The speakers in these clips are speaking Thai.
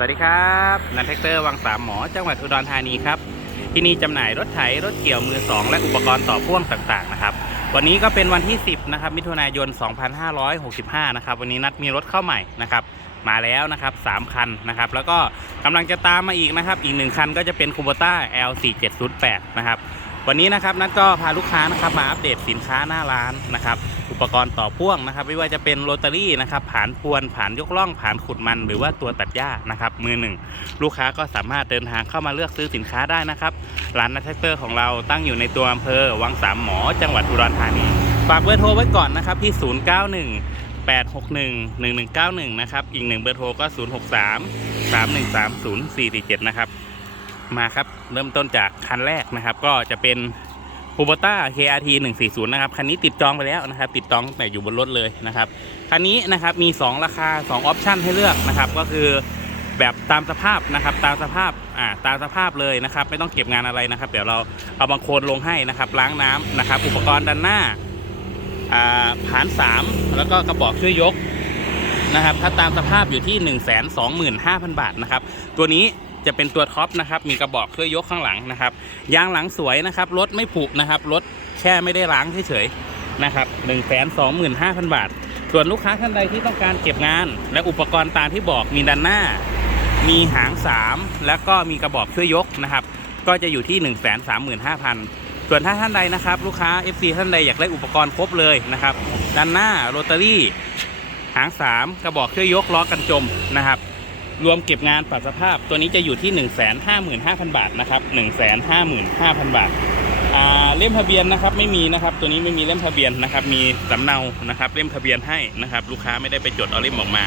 สวัสดีครับนันแท็กเตอร์วังสามหมอจังหวัดอุดรธานีครับ ที่นี่จำหน่ายรถไถรถเกี่ยวมือสองและอุปกรณ์ต่อพ่วงต่างๆนะครับ วันนี้ก็เป็นวันที่ 10นะครับมิถุนายน 2565 นะครับ วันนี้นัดมีรถเข้าใหม่นะครับ มาแล้วนะครับ 3 คันนะครับ แล้วก็กำลังจะตามมาอีกนะครับ อีกหนึ่งคันก็จะเป็นคูโบต้า L4708 นะครับ วันนี้นะครับนัดก็พาลูกค้านะครับมาอัปเดตสินค้าหน้าร้านนะครับ อุปกรณ์ต่อพ่วงนะครับ ไม่ว่าจะเป็นโรตารี่นะครับผานพวนผานยกล่องผานขุดมัน หรือว่าตัวตัดหญ้านะครับ มือหนึ่งลูกค้าก็สามารถเดินทางเข้ามาเลือกซื้อสินค้าได้นะครับ ร้านนัทแท็กเตอร์ของเราตั้งอยู่ในตัวอำเภอวังสามหมอ จังหวัดอุดรธานีฝากเบอร์โทรไว้ก่อนนะครับที่ 091 861 1191 นะครับ อีกหนึ่งเบอร์โทรก็ 063 313 0447 นะครับ มาครับ เริ่มต้นจากคันแรกนะครับ ก็จะเป็นคูโบต้า KRT 140 นะครับ คันนี้ติดจองไปแล้วนะครับ ติดจองแต่อยู่บนรถเลยนะครับ คันนี้นะครับมี 2 ราคา 2 ออปชันให้เลือกนะครับ ก็คือแบบตามสภาพนะครับ ตามสภาพอ่าตามสภาพเลยนะครับ ไม่ต้องเก็บงานอะไรนะครับ เดี๋ยวเราเอาบางโคลนลงให้นะครับ ล้างน้ำนะครับ อุปกรณ์ด้านหน้าอ่าผาน 3 แล้วก็กระบอกช่วยยกนะครับ ถ้าตามสภาพอยู่ที่ 1 2 5 0 0 0 บาทนะครับ ตัวนี้ จะเป็นตัวท็อปนะครับ มีกระบอกช่วยยกข้างหลังนะครับ ยางหลังสวยนะครับ รถไม่ผุนะครับ รถแค่ไม่ได้ล้างเฉยๆนะครับ1 2 5 0 0 0บาท ส่วนลูกค้าท่านใดที่ต้องการเก็บงาน และอุปกรณ์ตามที่บอกมีด้านหน้า มีหาง 3 แล้วก็มีกระบอกช่วยยกนะครับ ก็จะอยู่ที่ 1 3 5 0 0 0ส่วนถ้าท่านใดนะครับลูกค้า FC ท่านใดอยากได้อุปกรณ์ครบเลยนะครับด้านหน้าโรตารี่ หาง 3 กระบอกช่วยยกล้อกันจมนะครับ รวมเก็บงานปรับสภาพตัวนี้จะอยู่ที่ 1 5 5 0 0 0 บาทนะครับ155,000 บาทอ่าเล่มทะเบียนนะครับไม่มีนะครับ ตัวนี้ไม่มีเล่มทะเบียนนะครับ มีสำเนานะครับ เล่มทะเบียนให้นะครับ ลูกค้าไม่ได้ไปจดเอาเล่มออกมา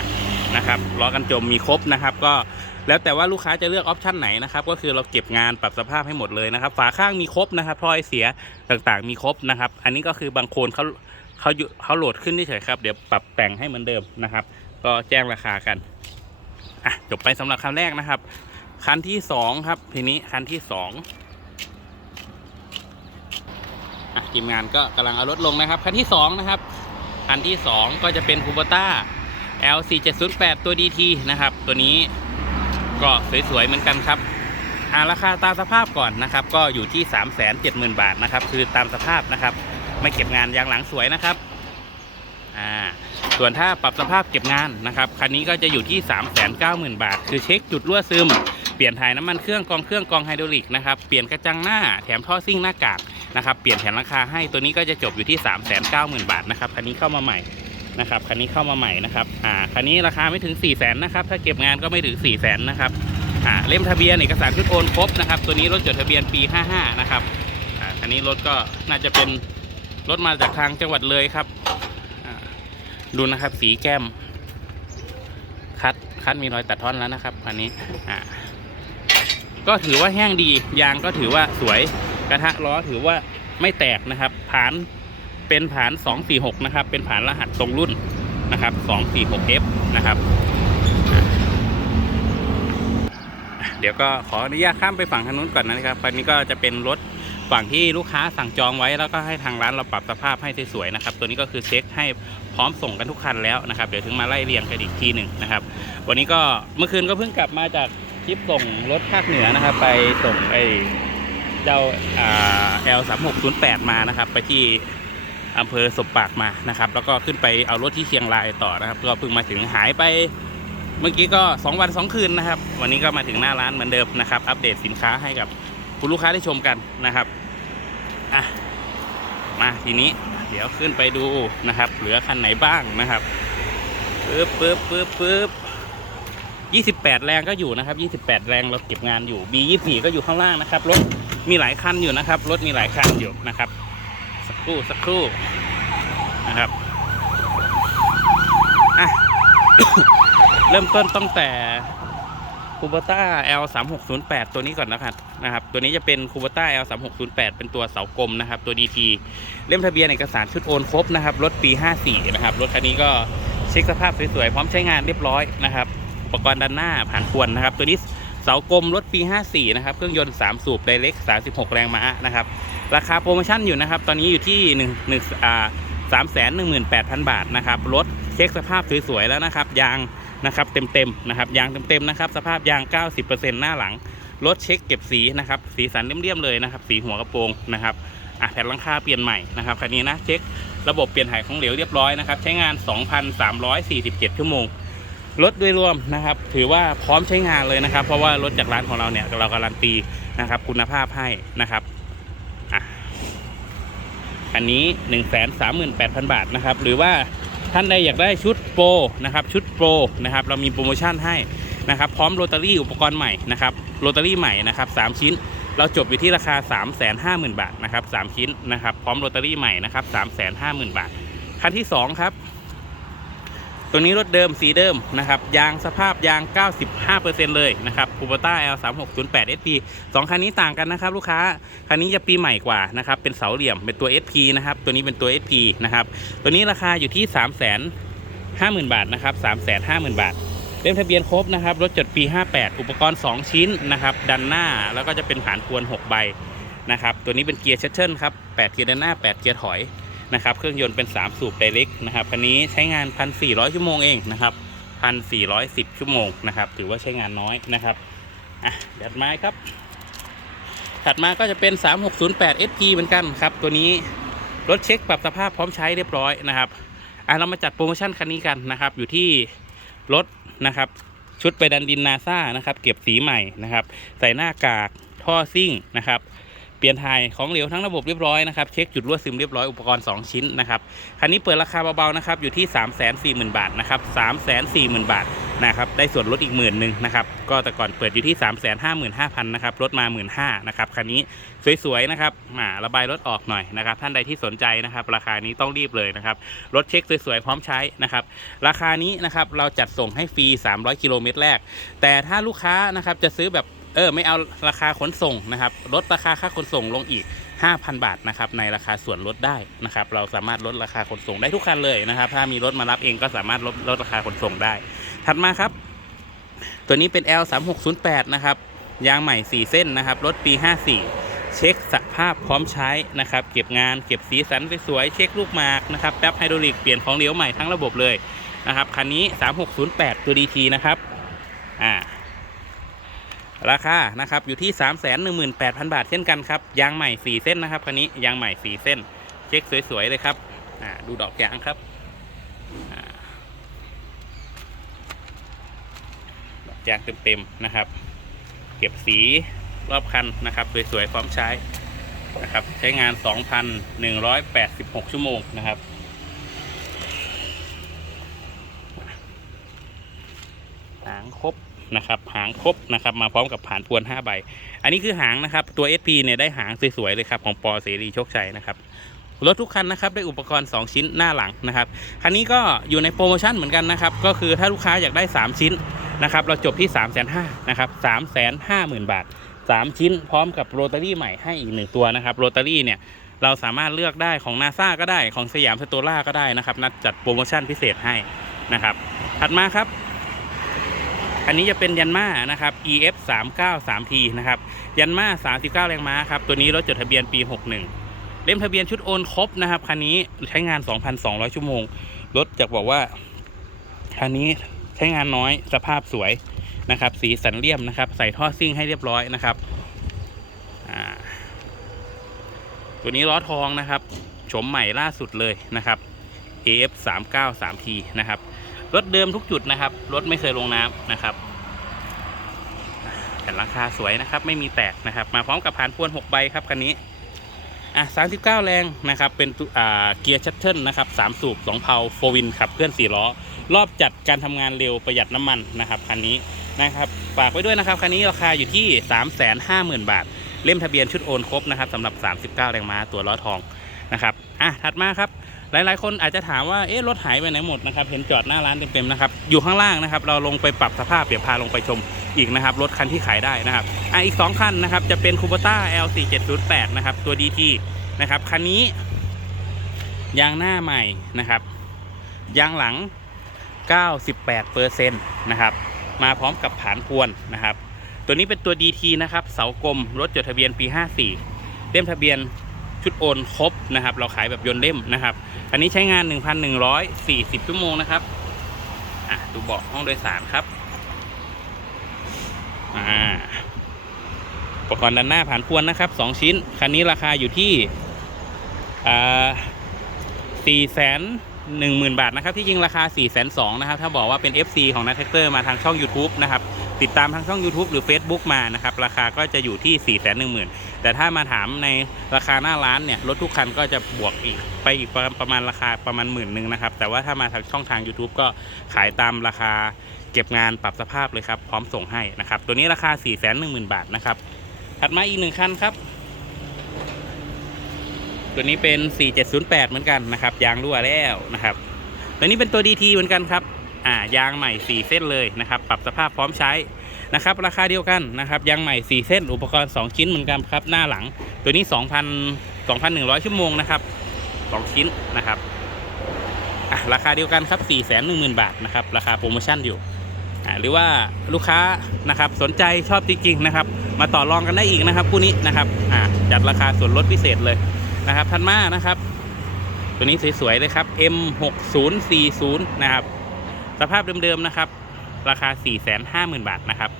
นะครับล้อกันจมมีครบนะครับ ก็แล้วแต่ว่าลูกค้าจะเลือกออปชันไหนนะครับก็คือเราเก็บงานปรับสภาพให้หมดเลยนะครับฝาข้างมีครบนะครับพลอยเสียต่างๆมีครบนะครับ อันนี้ก็คือบางคนเขาเขาเขาโหลดขึ้นเฉยครับเดี๋ยวปรับแต่งให้เหมือนเดิมนะครับ ก็แจ้งราคากัน อะจบไปสำหรับคันแรกนะครับ คันที่สองครับ ทีนี้คันที่สองอะทีมงานก็กำลังเอารถลงนะครับ คันที่2นะครับ คันที่2ก็จะเป็นคูโบต้า L4708 ตัว DT นะครับ ตัวนี้ก็สวยๆเหมือนกันครับอาราคาตามสภาพก่อนนะครับ ก็อยู่ที่ 370,000 บาทนะครับ คือตามสภาพนะครับ ไม่เก็บงานยางหลังสวยนะครับ อ่า ส่วนถ้าปรับสภาพเก็บงานนะครับคันนี้ก็จะอยู่ที่ 390,000 บาท คือเช็คจุดรั่วซึม เปลี่ยนถ่ายน้ำมันเครื่องกองเครื่องกองไฮดรอลิกนะครับเปลี่ยนกระจังหน้าแถมท่อซิ่งหน้ากากนะครับเปลี่ยนแผนราคาให้ตัวนี้ก็จะจบอยู่ที่ 3 9 0 0 0 0 บาทนะครับคันนี้เข้ามาใหม่นะครับคันนี้เข้ามาใหม่นะครับอ่าคันนี้ราคาไม่ถึง 4 0 0 0 0นนะครับถ้าเก็บงานก็ไม่ถึง 4 0 0 0 0นนะครับอ่าเล่มทะเบียนเอกสารชุดโอนครบนะครับตัวนี้รถจดทะเบียนปี 55 นะครับอ่าคันนี้รถก็น่าจะเป็นรถมาจากทางจังหวัดเลยครับ ดูนะครับสีแก้ม คัดคัดมีรอยตัดท่อนแล้วนะครับคันนี้อ่าก็ถือว่าแห้งดี ยางก็ถือว่าสวยกระทะล้อถือว่าไม่แตกนะครับผานเป็นผาน246นะครับ เป็นผานรหัสตรงรุ่นนะครับ 246F นะครับ เดี๋ยวก็ขออนุญาตข้ามไปฝั่งทางนู้นก่อนนะครับอันนี้ก็จะเป็นรถ ฝั่งที่ลูกค้าสั่งจองไว้แล้วก็ให้ทางร้านเราปรับสภาพให้สวยๆนะครับ ตัวนี้ก็คือเช็คให้พร้อมส่งกันทุกคันแล้วนะครับ เดี๋ยวถึงมาไล่เรียงกันอีกทีหนึ่งนะครับ วันนี้ก็เมื่อคืนก็เพิ่งกลับมาจากทริปส่งรถภาคเหนือนะครับ ไปส่งไอ้เจ้าอ่า L 3 6 0 8มานะครับ ไปที่อำเภอสบปากมานะครับ แล้วก็ขึ้นไปเอารถที่เชียงรายต่อนะครับ ก็เพิ่งมาถึงหายไปเมื่อกี้ก็ 2 วัน 2 คืนนะครับ วันนี้ก็มาถึงหน้าร้านเหมือนเดิมนะครับ อัปเดตสินค้าให้กับคุณลูกค้าได้ชมกันนะครับ อะมาทีนี้เดี๋ยวขึ้นไปดูนะครับ เหลือคันไหนบ้างนะครับปึ๊บปึ๊บปึ๊บปึ๊บ28แปดแรงก็อยู่นะครับ28แปดแรงเราเก็บงานอยู่ B24 ก็อยู่ข้างล่างนะครับรถมีหลายคันอยู่นะครับรถมีหลายคันอยู่นะครับ สักครู่สักครู่นะครับอะเริ่มต้นตั้งแต่ คูเบต้า L 3 6 0 8ตัวนี้ก่อนนะครับนะครับ ตัวนี้จะเป็นคูเบต้า L 3 6 0 8เป็นตัวเสากลมนะครับ ตัว DT เล่มทะเบียนเอกสารชุดโอนครบนะครับ รถปี 54 นะครับ รถคันนี้ก็เช็คสภาพสวยๆ พร้อมใช้งานเรียบร้อยนะครับ อุปกรณ์ด้านหน้าผ่านควรนะครับ ตัวนี้เสากลมรถปี 54 นะครับ เครื่องยนต์ 3 สูบไดเล็ก 36 แรงม้านะครับ ราคาโปรโมชั่นอยู่นะครับ ตอนนี้อยู่ที่1 1อ่า3 1 8 0 0 0 บาทนะครับ รถเช็คสภาพสวยๆแล้วนะครับ ยาง นะครับเต็มๆนะครับยางเต็มๆนะครับสภาพยาง 90%หน้าหลังรถเช็คเก็บสีนะครับสีสันเรียมๆเลยนะครับสีหัวกระโปรงนะครับอะแผ่นหลังคาเปลี่ยนใหม่นะครับคันนี้นะเช็คระบบเปลี่ยนถ่ายของเหลวเรียบร้อยนะครับใช้งาน 2,347 ชั่วโมงรถโดยรวมนะครับ ถือว่าพร้อมใช้งานเลยนะครับ เพราะว่ารถจากร้านของเราเนี่ยเราการันตีนะครับ คุณภาพให้นะครับอะอันนี้ 138,000 บาทนะครับ หรือว่า ท่านใดอยากได้ชุดโปรนะครับชุดโปรนะครับเรามีโปรโมชั่นให้นะครับพร้อมโรตารี่อุปกรณ์ใหม่นะครับโรตารี่ใหม่นะครับสชิ้น เราจบอยู่ที่ราคา 350,000 บาทนะครับ3ชิ้นนะครับพร้อมโรตารี่ใหม่นะครับ350,000 บาทคันที่ 2 ครับ ตัวนี้รถเดิมสีเดิมนะครับยางสภาพยาง 95%เลยนะครับ c u b o t a L 3 6 0 8 SP สองคันนี้ต่างกันนะครับลูกค้า คันนี้จะปีใหม่กว่านะครับเป็นเสาเหลี่ยมเป็นตัว SP นะครับตัวนี้เป็นตัว SP นะครับตัวนี้ราคาอยู่ที่ 3 5 0 0 0 0 บาทนะครับ3 5 0 0 0 0 บาทเล่มทะเบียนครบนะครับรถจดปี 58 อุปกรณ์ 2 ชิ้นนะครับดันหน้าแล้วก็จะเป็นผานพวน 6 ใบนะครับตัวนี้เป็นเกียร์เช t เทิลครับ8เกียร์ด้านหน้า 8 เกียร์ถอย นะครับ เครื่องยนต์เป็น 3 สูบไดเรกนะครับ คันนี้ใช้งาน 1,400 ชั่วโมงเองนะครับ1,410 ชั่วโมงนะครับ ถือว่าใช้งานน้อยนะครับ อะถัดมาครับ ถัดมาก็จะเป็น 3608 SP เหมือนกันครับ ตัวนี้รถเช็คปรับสภาพพร้อมใช้เรียบร้อยนะครับ อะเรามาจัดโปรโมชั่นคันนี้กันนะครับ อยู่ที่รถนะครับ ชุดไปดันดินนาซ่านะครับ เก็บสีใหม่นะครับ ใส่หน้ากากท่อซิ่งนะครับ เปลี่ยนถ่ายของเหลวทั้งระบบเรียบร้อยนะครับเช็คจุดรั่วซึมเรียบร้อยอุปกรณ์ 2 ชิ้นนะครับคันนี้เปิดราคาเบาๆนะครับอยู่ที่ 3 4 0 0 0 0 บาทนะครับ3 4 0 0 0 0 บาทนะครับได้ส่วนลดอีกหมื่นหนึ่งนะครับก็แต่ก่อนเปิดอยู่ที่ 3 5 5 5 0 0 0นะครับลดมา 1 5ื่นนะครับคันนี้สวยๆนะครับมาระบายรถออกหน่อยนะครับท่านใดที่สนใจนะครับราคานี้ต้องรีบเลยนะครับรถเช็คสวยๆพร้อมใช้นะครับราคานี้นะครับเราจัดส่งให้ฟรี 300 กิโลเมตรแรก แต่ถ้าลูกค้านะครับจะซื้อแบบ เออไม่เอาราคาขนส่งนะครับลดราคาค่าขนส่งลงอีก 5,000 บาทนะครับในราคาส่วนลดได้นะครับ เราสามารถลดราคาขนส่งได้ทุกคันเลยนะครับ ถ้ามีรถมารับเองก็สามารถลดลดราคาขนส่งได้ ถัดมาครับ ตัวนี้เป็น L 3 6 0 8 นะครับยางใหม่ 4 เส้นนะครับรถปี 54 เช็คสภาพพร้อมใช้นะครับ เก็บงานเก็บสีสันสวยๆเช็คลูกหมากนะครับแป๊บไฮดรอลิกเปลี่ยนของเหลวใหม่ทั้งระบบเลยนะครับคันนี้ 3608 ตัว DT นะครับอ่า ราคานะครับอยู่ที่ 3 1 8 0 0 0 บาทเช่นกันครับ ยางใหม่ 4 เส้นนะครับคันนี้ยางใหม่ 4 เส้น เช็คสวยๆเลยครับดูดอกยางครับดอกยางเต็มๆนะครับ เก็บสีรอบคันนะครับสวยๆพร้อมใช้นะครับใช้งาน 2,186 ชั่วโมงนะครับหางครบ นะครับหางครบนะครับมาพร้อมกับผ่านพวน5ใบ อันนี้คือหางนะครับตัว SP เนี่ยได้หางสวยๆเลยครับของปอเสรีโชคชัยนะครับรถทุกคันนะครับได้อุปกรณ์ 2 ชิ้นหน้าหลังนะครับคันนี้ก็อยู่ในโปรโมชั่นเหมือนกันนะครับก็คือถ้าลูกค้าอยากได้ 3 ชิ้นนะครับเราจบที่ 3 5 0 0 0นะครับ3 5 0 0 0 0 บาท 3 ชิ้นพร้อมกับโรตารี่ใหม่ให้อีกหนึ่งตัวนะครับโรตารี่เนี่ยเราสามารถเลือกได้ของนาซาก็ได้ของสยามสโตล่าก็ได้นะครับนัดจัดโปรโมชั่นพิเศษให้นะครับถัดมาครับ อันนี้จะเป็นยันมานะครับ EF 3 9 3 T นะครับ ยันมา 39 แรงม้าครับ ตัวนี้รถจดทะเบียนปี 61 เล่มทะเบียนชุดโอนครบนะครับ คันนี้ใช้งาน 2,200 ชั่วโมง รถจะบอกว่า คันนี้ใช้งานน้อย สภาพสวยนะครับ สีสันเลี่ยมนะครับ ใส่ท่อซิ่งให้เรียบร้อยนะครับ ตัวนี้ล้อทองนะครับโฉมใหม่ล่าสุดเลยนะครับ AF 3 9 3 T นะครับ รถเดิมทุกจุดนะครับ รถไม่เคยลงน้ำนะครับแผ่นหลังคาสวยนะครับ ไม่มีแตกนะครับ มาพร้อมกับผ่านพวน6ใบครับคันนี้อะ39 แรงนะครับ เป็นอ่าเกียร์ชัตเทิลนะครับ3สูบ2เพาโฟวินขับเคลื่อน4ล้อ รอบจัดการทำงานเร็วประหยัดน้ำมันนะครับคันนี้นะครับฝากไว้ด้วยนะครับคันนี้ราคาอยู่ที่ 350,000 บาท เล่มทะเบียนชุดโอนครบนะครับสำหรับ 39 แรงม้าตัวล้อทองนะครับอะถัดมาครับ หลายๆ คนอาจจะถามว่าเอ๊ะรถหายไปไหนหมดนะครับเห็นจอดหน้าร้านเต็มๆนะครับอยู่ข้างล่างนะครับเราลงไปปรับสภาพเดี๋ยวพาลงไปชมอีกนะครับรถคันที่ขายได้นะครับอะอีก 2 คันนะครับจะเป็นคู b ต้า L4708 นะครับตัว DT นะครับคันนี้ยางหน้าใหม่นะครับยางหลัง 98%นะครับมาพร้อมกับผานพวนนะครับตัวนี้เป็นตัว DT นะครับเสากลมรถจดทะเบียนปี 54 เล่มทะเบียน ชุดโอนครบนะครับ เราขายแบบยนต์เล่มนะครับ อันนี้ใช้งาน 1,140 ชั่วโมงนะครับอะดูเบาะห้องโดยสารครับอ่าอุปกรณ์ด้านหน้าผ่านพวนนะครับสองชิ้น คันนี้ราคาอยู่ที่อ่าสี่แสนหนึ่งหมื่นบาทนะครับที่จริงราคา4ี่แสนสองนะครับถ้าบอกว่าเป็น FC ของนัทแท็กเตอร์มาทางช่อง YouTube นะครับติดตามทางช่อง YouTube หรือ Facebook มานะครับราคาก็จะอยู่ที่4ี่แสนหนึ่งหมื่น แต่ถ้ามาถามในราคาหน้าร้านเนี่ยรถทุกคันก็จะบวกอีกไปอีกประประมาณราคาประมาณหมื่นหนึ่งนะครับ แต่ว่าถ้ามาทางช่องทาง YouTube ก็ขายตามราคาเก็บงานปรับสภาพเลยครับ พร้อมส่งให้นะครับ ตัวนี้ราคา4ี่แสนหนึ่งหมื่นบาทนะครับ ถัดมาอีกหนึ่งคันครับ ตัวนี้เป็น 4708 เหมือนกันนะครับยางรั่วแล้วนะครับ ตัวนี้เป็นตัว DT เหมือนกันครับอ่ายางใหม่ 4 เส้นเลยนะครับ ปรับสภาพพร้อมใช้ นะครับราคาเดียวกันนะครับยางใหม่ 4 เส้นอุปกรณ์ 2 ชิ้นเหมือนกันครับหน้าหลังตัวนี้ 2,000 2,100 ชั่วโมงนะครับ 2 ชิ้นนะครับอะราคาเดียวกันครับ 410,000 บาทนะครับราคาโปรโมชั่นอยู่อ่าหรือว่าลูกค้านะครับสนใจชอบจริงๆนะครับ มาต่อรองกันได้อีกนะครับคู่นี้นะครับอ่าจัดราคาส่วนลดพิเศษเลยนะครับทันมานะครับ ตัวนี้สวยๆเลยครับ M6040 นะครับสภาพเดิมๆนะครับ ราคา 450,000 บาทนะครับ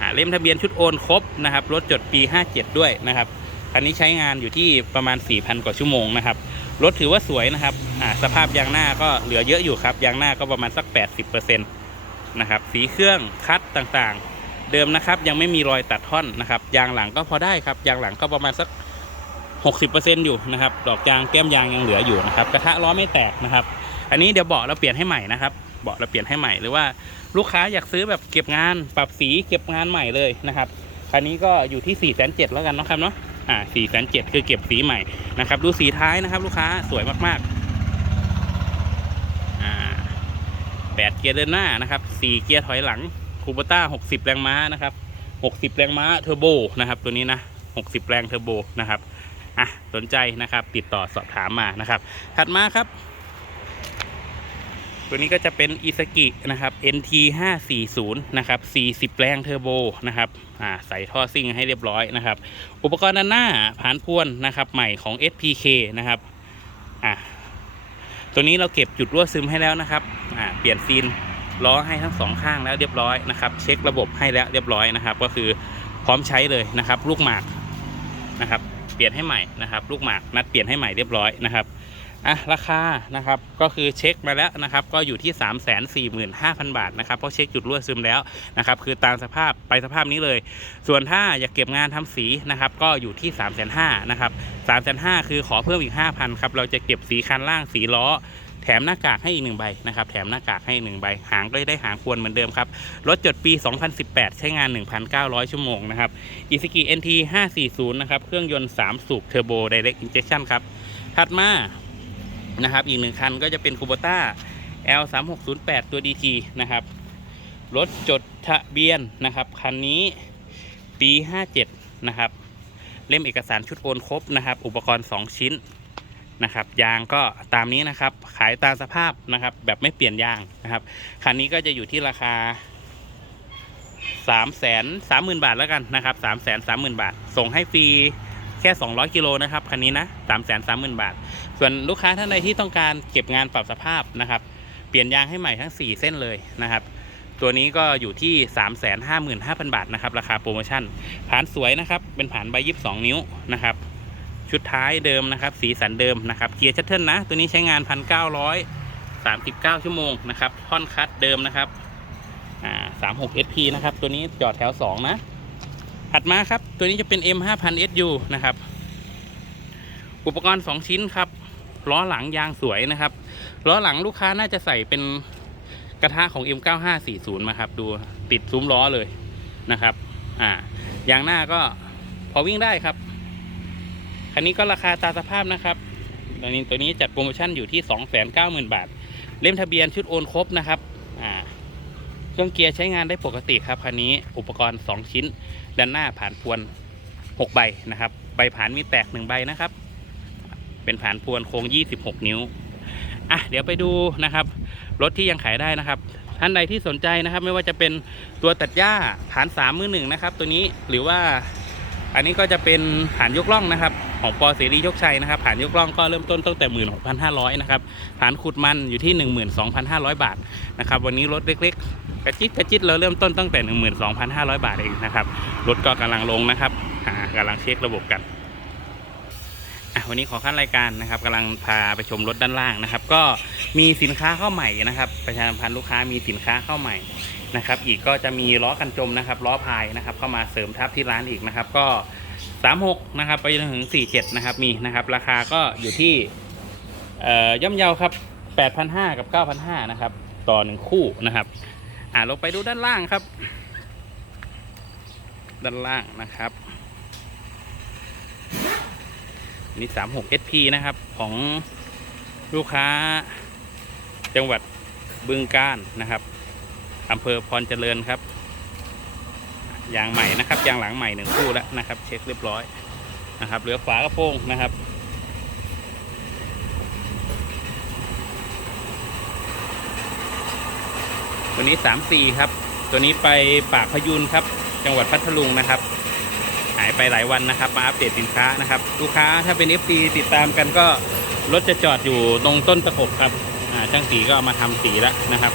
อ่าเล่มทะเบียนชุดโอนครบนะครับรถจดปี 57 ด้วยนะครับคันนี้ใช้งานอยู่ที่ประมาณ 4,000 กว่าชั่วโมงนะครับรถถือว่าสวยนะครับสภาพยางหน้าก็เหลือเยอะอยู่ครับยางหน้าก็ประมาณสัก 80%นะครับสีเครื่องคัดต่างๆ เดิมนะครับยังไม่มีรอยตัดท่อนนะครับยางหลังก็พอได้ครับยางหลังก็ประมาณสัก 60%อยู่นะครับดอกยางแก้มยางยังเหลืออยู่นะครับกระทะล้อไม่แตกนะครับ อันนี้เดี๋ยวเบาะเราเปลี่ยนให้ใหม่นะครับเบาะเราเปลี่ยนให้ใหม่หรือว่า ลูกค้าอยากซื้อแบบเก็บงานปรับสีเก็บงานใหม่เลยนะครับคันนี้ก็อยู่ที่4ี่แสนเแล้วกันนะครับเนาะอ่าสี่แสนเคือเก็บสีใหม่นะครับ ดูสีท้ายนะครับลูกค้าสวยมากๆอ่าแปดเกียร์เดินหน้านะครับสี่เกียร์ถอยหลังคูปต้าหกสิบแรงม้านะครับหกสิบแรงม้าเทอร์โบนะครับตัวนี้นะหกสิบแรงเทอร์โบนะครับอะสนใจนะครับติดต่อสอบถามมานะครับ ถัดมาครับ ตัวนี้ก็จะเป็นอิสกินะครับ NT 540นะครับ40 แรงเทอร์โบนะครับอ่าใส่ท่อซิ่งให้เรียบร้อยนะครับ อุปกรณ์ด้านหน้าผานพวนนะครับ ใหม่ของ SPK นะครับอ่าตัวนี้เราเก็บจุดรั่วซึมให้แล้วนะครับอ่าเปลี่ยนซีนล้อให้ทั้งสองข้างแล้วเรียบร้อยนะครับเช็คระบบให้แล้วเรียบร้อยนะครับ ก็คือพร้อมใช้เลยนะครับ ลูกหมากนะครับ เปลี่ยนให้ใหม่นะครับ ลูกหมากนัดเปลี่ยนให้ใหม่เรียบร้อยนะครับ อะราคานะครับก็คือเช็คมาแล้วนะครับก็อยู่ที่ 3 4 5 0 0 0 บาทนะครับเพราะเช็คจุดรั่วซึมแล้วนะครับคือตามสภาพไปสภาพนี้เลย ส่วนถ้าอยากเก็บงานทำสีนะครับก็อยู่ที่ 3 5 0 0 0นะครับ3 5 0 0คือขอเพิ่มอีก 5,000ครับเราจะเก็บสีคันล่างสีล้อแถมหน้ากากให้อีกหนึ่งใบนะครับแถมหน้ากากให้อีกหนึ่งใบ หางก็ได้หางควรเหมือนเดิมครับรถจดปี 2018 ใช้งาน 1,900 ชั่วโมงนะครับ i s u z u NT 540นะครับเครื่องยนต์ 3 สูบเทอร์โบ Direct Injection ครับถัดมา นะครับ อีกหนึ่งคันก็จะเป็นคูโบต้า L 3 6 0 8ตัว DT นะครับ รถจดทะเบียนนะครับ คันนี้ปี 57 นะครับ เล่มเอกสารชุดโอนครบนะครับ อุปกรณ์ 2 ชิ้นนะครับ ยางก็ตามนี้นะครับ ขายตามสภาพนะครับ แบบไม่เปลี่ยนยางนะครับ คันนี้ก็จะอยู่ที่ราคา 3 3 0 0 0 0 บาทแล้วกันนะครับ 3 3 0 0 0 0 บาท ส่งให้ฟรี แค่ 200 กิโลนะครับคันนี้นะ3 3 0 0 0 0 บาท ส่วนลูกค้าท่านใดที่ต้องการเก็บงานปรับสภาพนะครับเปลี่ยนยางให้ใหม่ทั้ง 4 เส้นเลยนะครับตัวนี้ก็อยู่ที่ 355,000 บาทนะครับราคาโปรโมชั่นผานสวยนะครับเป็นผานใบ22 นิ้วนะครับชุดท้ายเดิมนะครับสีสันเดิมนะครับเกียร์ชัตเทิลนะ ตัวนี้ใช้งาน 1,939 ชั่วโมงนะครับท่อนคัดเดิมนะครับอ่า 36 SP นะครับตัวนี้จอดแถว 2 นะ ถัดมาครับ ตัวนี้จะเป็น M 5 0 0 0 SU นะครับ อุปกรณ์ 2 ชิ้นครับ ล้อหลังยางสวยนะครับ ล้อหลังลูกค้าน่าจะใส่เป็นกระทะของ M9540 มาครับ ดูติดซุ้มล้อเลยนะครับ อ่ายางหน้าก็พอวิ่งได้ครับ คันนี้ก็ราคาตาสภาพนะครับตัวนี้ตัวนี้จัดโปรโมชั่นอยู่ที่ 290,000 บาท เล่มทะเบียนชุดโอนครบนะครับ อ่า เครื่องเกียร์ใช้งานได้ปกติครับคันนี้ อุปกรณ์ 2 ชิ้น ด้านหน้าผ่านพวน 6 ใบนะครับ ใบผ่านมีแตก 1 ใบนะครับ เป็นผ่านพวนโค้ง 26 นิ้วอะเดี๋ยวไปดูนะครับ รถที่ยังขายได้นะครับ ท่านใดที่สนใจนะครับ ไม่ว่าจะเป็นตัวตัดหญ้าฐานสามมือหนึ่งนะครับ ตัวนี้หรือว่าอันนี้ก็จะเป็นฐานยกล่องนะครับ ของปอเสรียกชัยนะครับฐานยกล่องก็เริ่มต้นตั้งแต่ 16,500 นะครับฐานขุดมันอยู่ที่ 12,500 บาทนะครับ วันนี้รถเล็ก กระจิตกระจิตเราเริ่มต้นตั้งแต่ 12,500 บาทเองนะครับรถก็กำลังลงนะครับอ่ากำลังเช็คระบบกันอะวันนี้ขอขั้นรายการนะครับกำลังพาไปชมรถด้านล่างนะครับ ก็มีสินค้าเข้าใหม่นะครับ ประชาสัมพันธ์ลูกค้ามีสินค้าเข้าใหม่นะครับ อีกก็จะมีล้อกันจมนะครับล้อพายนะครับ เข้ามาเสริมทับที่ร้านอีกนะครับ ก็ 36 นะครับ ไปจนถึง 47 นะครับมีนะครับ ราคาก็อยู่ที่เอ่อย่อมเยาครับ 8,500 กับ 9,500 นะครับ ต่อหนึ่งคู่นะครับ อ่าลงไปดูด้านล่างครับ ด้านล่างนะครับนี่36 SP นะครับ ของลูกค้า จังหวัดบึงกาฬนะครับอำเภอพรเจริญครับยางใหม่นะครับยางหลังใหม่หนึ่งคู่แล้วนะครับ เช็คเรียบร้อยนะครับ เหลือฝากระโปรงนะครับ ตัวนี้ 3 4 ครับ ตัวนี้ไปปากพยูนครับ จังหวัดพัทลุงนะครับ หายไปหลายวันนะครับ มาอัปเดตสินค้านะครับ ลูกค้าถ้าเป็น FC ติดตามกันก็รถจะจอดอยู่ตรงต้นตะขบครับอ่าช่างสีก็เอามาทำสีแล้วนะครับ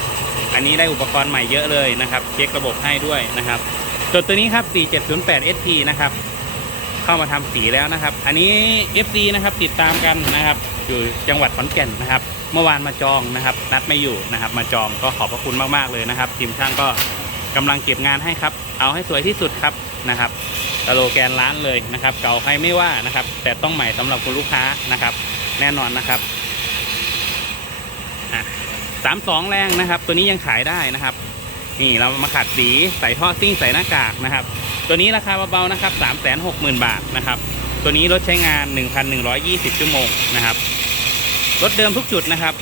อันนี้ได้อุปกรณ์ใหม่เยอะเลยนะครับ เช็คระบบให้ด้วยนะครับส่วนตัวนี้ครับ 4708 SP นะครับ เข้ามาทำสีแล้วนะครับ อันนี้ FC นะครับติดตามกันนะครับ อยู่จังหวัดขอนแก่นนะครับ มื่อวานมาจองนะครับ นัดไม่อยู่นะครับ มาจองก็ขอบพระคุณมากๆเลยนะครับ ทีมช่างก็กำลังเก็บงานให้ครับ เอาให้สวยที่สุดครับนะครับสโลแกนร้านเลยนะครับ เก่าใครไม่ว่านะครับ แต่ต้องใหม่สำหรับคุณลูกค้านะครับ แน่นอนนะครับสามสองแรงนะครับ ตัวนี้ยังขายได้นะครับ นี่เรามาขัดสีใส่ท่อซิ่งใส่หน้ากากนะครับ ตัวนี้ราคาเบาๆนะครับ3 6 0 0 0 0บาทนะครับ ตัวนี้รถใช้งาน1,120ชั่วโมงนะครับ รถเดิมทุกจุดนะครับ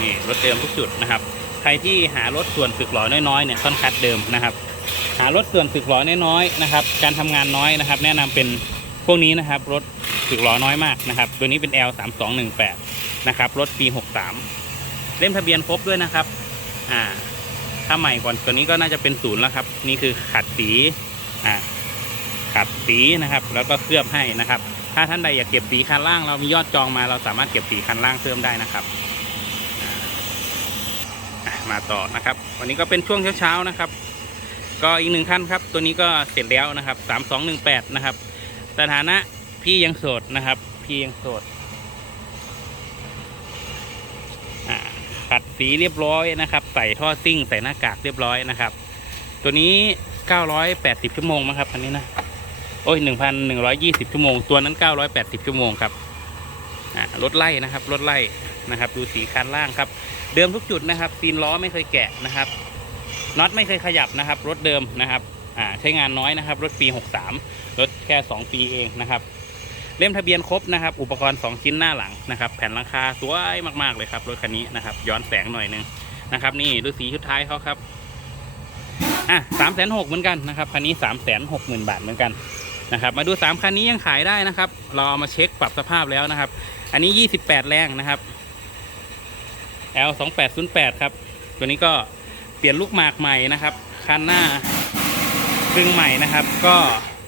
นี่รถเดิมทุกจุดนะครับ ใครที่หารถส่วนสึกหล่อน้อยๆเนี่ยต้นคัดเดิมนะครับ หารถส่วนสึกหล่อน้อยๆนะครับ การทำงานน้อยนะครับ แนะนำเป็นพวกนี้นะครับรถสึกหล่อน้อยมากนะครับตัวนี้เป็น L 3 2 1 8นะครับรถปี 63 เล่มทะเบียนครบด้วยนะครับอ่าถ้าใหม่กว่าตัวนี้ก็น่าจะเป็นศูนย์แล้วครับ นี่คือขัดสีอ่าขัดสีนะครับ แล้วก็เคลือบให้นะครับ ถ้าท่านใดอยากเก็บสีคันล่าง เรามียอดจองมาเราสามารถเก็บสีคันล่างเพิ่มได้นะครับมาต่อนะครับ วันนี้ก็เป็นช่วงเช้าๆนะครับ ก็อีกหนึ่งขั้นครับ ตัวนี้ก็เสร็จแล้วนะครับสามสองหนึ่งแปดนะครับ สถานะพี่ยังโสดนะครับ พี่ยังโสดขัดสีเรียบร้อยนะครับ ใส่ท่อซิ่งใส่หน้ากากเรียบร้อยนะครับ ตัวนี้ 980 ชั่วโมงมั้งครับอันนี้นะ โอ้ย1,120ชั่วโมง ตัวนั้น980ชั่วโมงครับอ่ารถไล่นะครับรถไล่นะครับ ดูสีคันล่างครับ เดิมทุกจุดนะครับซีนล้อไม่เคยแกะนะครับน็อตไม่เคยขยับนะครับ รถเดิมนะครับอ่าใช้งานน้อยนะครับ รถปี 63 รถแค่ 2 ปีเองนะครับ เล่มทะเบียนครบนะครับ อุปกรณ์ 2 ชิ้นหน้าหลังนะครับ แผ่นหลังคาสวยมากๆเลยครับ รถคันนี้นะครับ ย้อนแสงหน่อยนึงนะครับ นี่ดูสีชุดท้ายเขาครับอะสามแสนหกเหมือนกันนะครับคันนี้สามแสนหกหมื่นบาทเหมือนกัน นะครับ มาดูสามคันนี้ยังขายได้นะครับ เราเอามาเช็คปรับสภาพแล้วนะครับ อันนี้ยี่สิบแปดแรงนะครับ L สองแปดศูนย์แปดครับ ตัวนี้ก็เปลี่ยนลูกหมากใหม่นะครับ คันหน้าครึ่งใหม่นะครับ ก็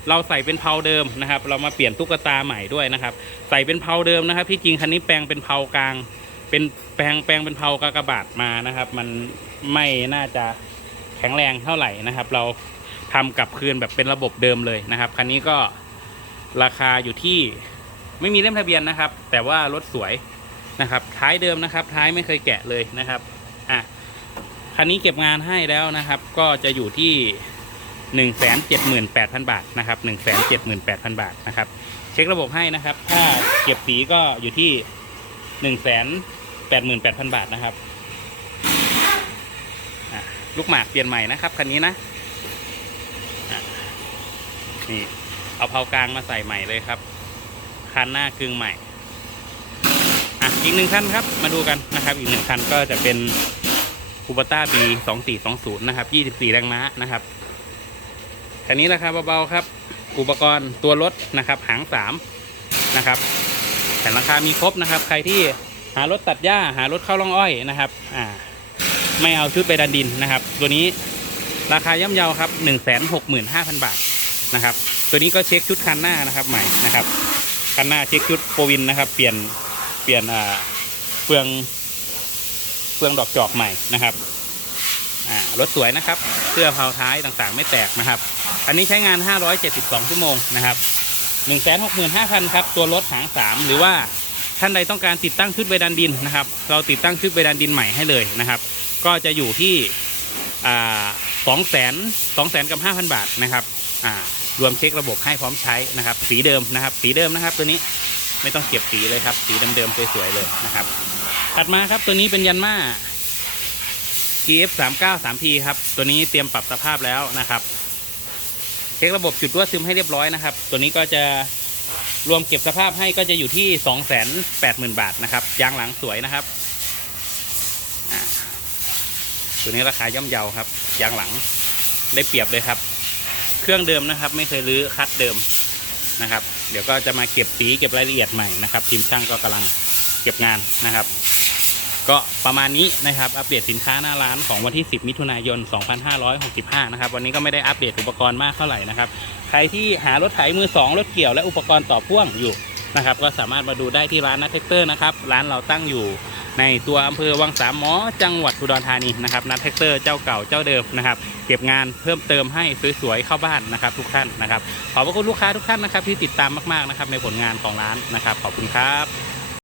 เราใส่เป็นเพาเดิมนะครับ เรามาเปลี่ยนตุ๊กตาใหม่ด้วยนะครับ ใส่เป็นเพาเดิมนะครับ ที่จริงคันนี้แปลงเป็นเพากลาง เป็นแปลงแปลงเป็นเพากากบาทมานะครับ มันไม่น่าจะแข็งแรงเท่าไหร่นะครับ เรา ทำกลับคืนแบบเป็นระบบเดิมเลยนะครับคันนี้ก็ราคาอยู่ที่ไม่มีเล่มทะเบียนนะครับ แต่ว่ารถสวยนะครับท้ายเดิมนะครับ ท้ายไม่เคยแกะเลยนะครับอะคันนี้เก็บงานให้แล้วนะครับ ก็จะอยู่ที่ 1 7 8 0 0 0 บาทนะครับ 1 7 8 0 0 0 บาทนะครับ เช็คระบบให้นะครับ ถ้าเก็บสีก็อยู่ที่ 1 8 8 0 0 0 บาทนะครับอะลูกหมากเปลี่ยนใหม่นะครับคันนี้นะ นี่เอาเผากลางมาใส่ใหม่เลยครับคันหน้ากึ่งใหม่อะอีกหนึ่งคันครับ มาดูกันนะครับ อีกหนึ่งคันก็จะเป็นคูปต้าบีสองสี่สองศูนย์นะครับยี่สิบสี่แรงม้านะครับคันนี้ราคาเบาๆครับ อุปกรณ์ตัวรถนะครับ หางสามนะครับแผ่นราคามีครบนะครับ ใครที่หารถตัดหญ้าหารถเข้าร่องอ้อยนะครับอ่าไม่เอาชุดไปดันดินนะครับ ตัวนี้ราคาย่ำเยาครับ1 6 5 0 0 0บาท นะครับ ตัวนี้ก็เช็คชุดคันหน้านะครับใหม่นะครับ คันหน้าเช็คชุดโปรวินนะครับ เปลี่ยนเปลี่ยนอ่าเฟืองเฟืองดอกจอกใหม่นะครับอ่ารถสวยนะครับเสื้อเผาท้ายต่างๆ ไม่แตกนะครับ อันนี้ใช้งาน 572 ชั่วโมงนะครับ 165,000 ครับ ตัวรถหาง 3 หรือว่าท่านใดต้องการติดตั้งชุดเบดันดินนะครับ เราติดตั้งชุดเบดันดินใหม่ให้เลยนะครับ ก็จะอยู่ที่อ่า2 0 0 0 0 2 0 0 0 0กับ5,000บาทนะครับ อ่า รวมเช็คระบบให้พร้อมใช้นะครับ สีเดิมนะครับ สีเดิมนะครับ ตัวนี้ไม่ต้องเก็บสีเลยครับ สีเดิมๆสวยๆเลยนะครับ ถัดมาครับตัวนี้เป็นยันมา GF 3 9 3 P ครับ ตัวนี้เตรียมปรับสภาพแล้วนะครับ เช็คระบบจุดรั่วซึมให้เรียบร้อยนะครับ ตัวนี้ก็จะรวมเก็บสภาพให้ก็จะอยู่ที่ 280,000 บาทนะครับ ยางหลังสวยนะครับ ตัวนี้ราคาย่อมเยาครับ ยางหลังได้เปรียบเลยครับ เครื่องเดิมนะครับ ไม่เคยรื้อคัดเดิมนะครับ เดี๋ยวก็จะมาเก็บสีเก็บรายละเอียดใหม่นะครับ ทีมช่างก็กำลังเก็บงานนะครับ ก็ประมาณนี้นะครับอัปเดตสินค้าหน้าร้านของวันที่ 10 มิถุนายน 2565 นะครับ วันนี้ก็ไม่ได้อัปเดตอุปกรณ์มากเท่าไหร่นะครับ ใครที่หารถไถมือ 2 รถเกี่ยวและอุปกรณ์ต่อพ่วงอยู่นะครับ ก็สามารถมาดูได้ที่ร้านนัทเทคเตอร์นะครับ ร้านเราตั้งอยู่ ในตัวอำเภอวังสามหมอจังหวัดอุดรธานีนะครับนัทแท็กเตอร์เจ้าเก่าเจ้าเดิมนะครับเก็บงานเพิ่มเติมให้สวยๆเข้าบ้านนะครับทุกท่านนะครับขอบพระคุณลูกค้าทุกท่านนะครับที่ติดตามมากๆนะครับในผลงานของร้านนะครับขอบคุณครับ